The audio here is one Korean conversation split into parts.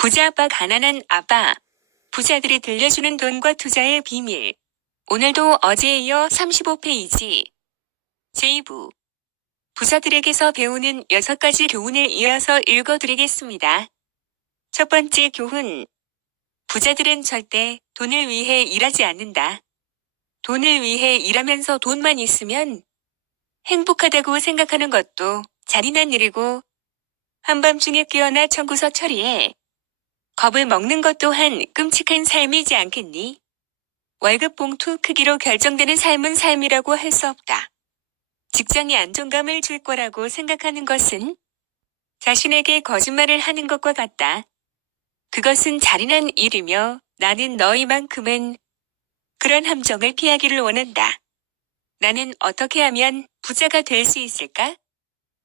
부자 아빠 가난한 아빠. 부자들이 들려주는 돈과 투자의 비밀. 오늘도 어제에 이어 35페이지. 제2부. 부자들에게서 배우는 6가지 교훈을 이어서 읽어드리겠습니다. 첫 번째 교훈. 부자들은 절대 돈을 위해 일하지 않는다. 돈을 위해 일하면서 돈만 있으면 행복하다고 생각하는 것도 잔인한 일이고, 한밤중에 깨어나 청구서 처리해 겁을 먹는 것 또한 끔찍한 삶이지 않겠니? 월급 봉투 크기로 결정되는 삶은 삶이라고 할 수 없다. 직장이 안정감을 줄 거라고 생각하는 것은 자신에게 거짓말을 하는 것과 같다. 그것은 잔인한 일이며 나는 너희만큼은 그런 함정을 피하기를 원한다. 나는 어떻게 하면 부자가 될 수 있을까?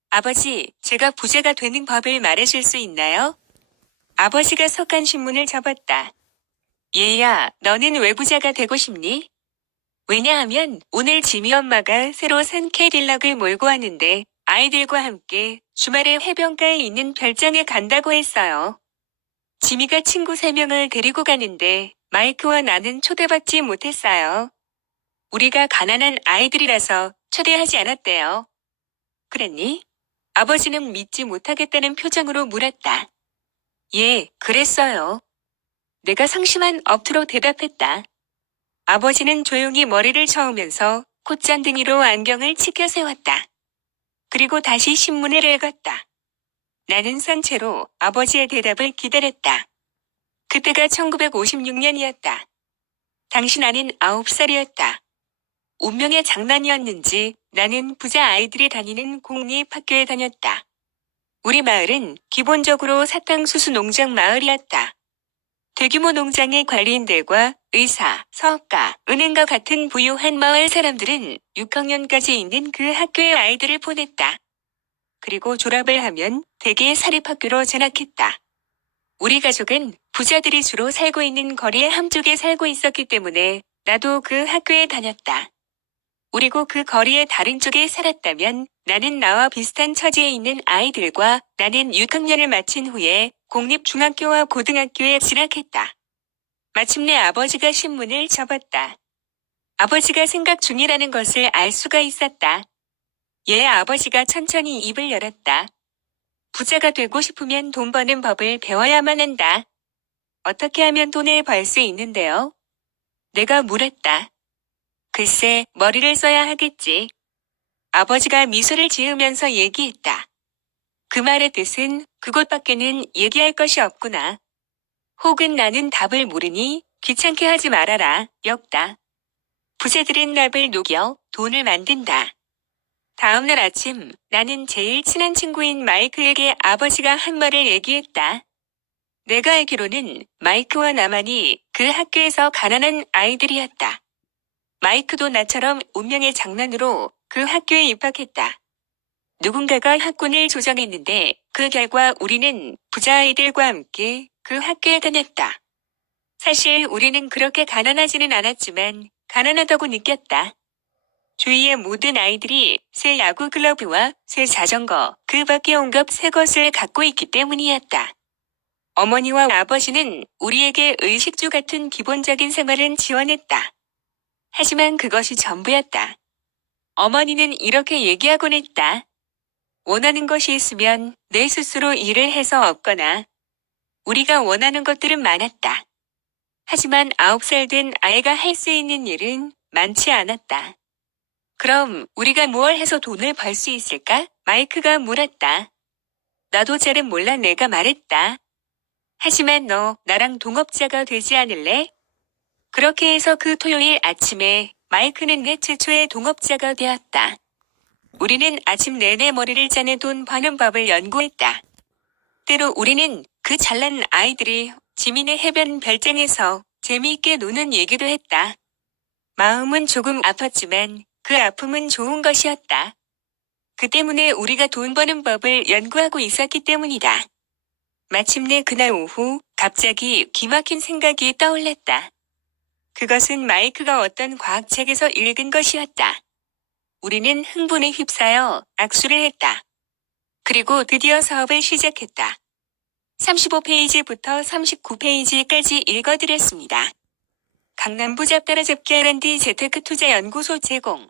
아버지, 제가 부자가 되는 법을 말해줄 수 있나요? 아버지가 석간신문을 접었다. 얘야, 너는 왜 부자가 되고 싶니? 왜냐하면 오늘 지미 엄마가 새로 산 캐딜락을 몰고 왔는데 아이들과 함께 주말에 해변가에 있는 별장에 간다고 했어요. 지미가 친구 3명을 데리고 가는데 마이크와 나는 초대받지 못했어요. 우리가 가난한 아이들이라서 초대하지 않았대요. 그랬니? 아버지는 믿지 못하겠다는 표정으로 물었다. 예, 그랬어요. 내가 상심한 억투로 대답했다. 아버지는 조용히 머리를 저으면서 콧잔등이로 안경을 치켜 세웠다. 그리고 다시 신문을 읽었다. 나는 산채로 아버지의 대답을 기다렸다. 그때가 1956년이었다. 당시 나는 9살이었다. 운명의 장난이었는지 나는 부자 아이들이 다니는 공립학교에 다녔다. 우리 마을은 기본적으로 사탕수수 농장 마을이었다. 대규모 농장의 관리인들과 의사, 서업가, 은행가 같은 부유한 마을 사람들은 6학년까지 있는 그 학교에 아이들을 보냈다. 그리고 졸업을 하면 대개 사립학교로 전학했다. 우리 가족은 부자들이 주로 살고 있는 거리의 한쪽에 살고 있었기 때문에 나도 그 학교에 다녔다. 그리고 그 거리의 다른 쪽에 살았다면 나는 나와 비슷한 처지에 있는 아이들과 나는 6학년을 마친 후에 공립중학교와 고등학교에 진학했다. 마침내 아버지가 신문을 접었다. 아버지가 생각 중이라는 것을 알 수가 있었다. 아버지가 천천히 입을 열었다. 부자가 되고 싶으면 돈 버는 법을 배워야만 한다. 어떻게 하면 돈을 벌 수 있는데요? 내가 물었다. 글쎄, 머리를 써야 하겠지. 아버지가 미소를 지으면서 얘기했다. 그 말의 뜻은 그것밖에는 얘기할 것이 없구나. 혹은 나는 답을 모르니 귀찮게 하지 말아라, 였다. 부자들은 납을 녹여 돈을 만든다. 다음날 아침 나는 제일 친한 친구인 마이크에게 아버지가 한 말을 얘기했다. 내가 알기로는 마이크와 나만이 그 학교에서 가난한 아이들이었다. 마이크도 나처럼 운명의 장난으로 그 학교에 입학했다. 누군가가 학군을 조정했는데 그 결과 우리는 부자아이들과 함께 그 학교에 다녔다. 사실 우리는 그렇게 가난하지는 않았지만 가난하다고 느꼈다. 주위의 모든 아이들이 새 야구 글러브와 새 자전거, 그 밖에 온갖 새 것을 갖고 있기 때문이었다. 어머니와 아버지는 우리에게 의식주 같은 기본적인 생활은 지원했다. 하지만 그것이 전부였다. 어머니는 이렇게 얘기하곤 했다. 원하는 것이 있으면 내 스스로 일을 해서 얻거나. 우리가 원하는 것들은 많았다. 하지만 9살 된 아이가 할 수 있는 일은 많지 않았다. 그럼 우리가 뭘 해서 돈을 벌 수 있을까? 마이크가 물었다. 나도 잘은 몰라 내가 말했다. 하지만 너 나랑 동업자가 되지 않을래? 그렇게 해서 그 토요일 아침에 마이크는 내 최초의 동업자가 되었다. 우리는 아침 내내 머리를 짜내 돈 버는 법을 연구했다. 때로 우리는 그 잘난 아이들이 지민의 해변 별장에서 재미있게 노는 얘기도 했다. 마음은 조금 아팠지만 그 아픔은 좋은 것이었다. 그 때문에 우리가 돈 버는 법을 연구하고 있었기 때문이다. 마침내 그날 오후 갑자기 기막힌 생각이 떠올랐다. 그것은 마이크가 어떤 과학책에서 읽은 것이었다. 우리는 흥분에 휩싸여 악수를 했다. 그리고 드디어 사업을 시작했다. 35페이지부터 39페이지까지 읽어드렸습니다. 강남부 잡따라잡기 R&D 재테크투자연구소 제공.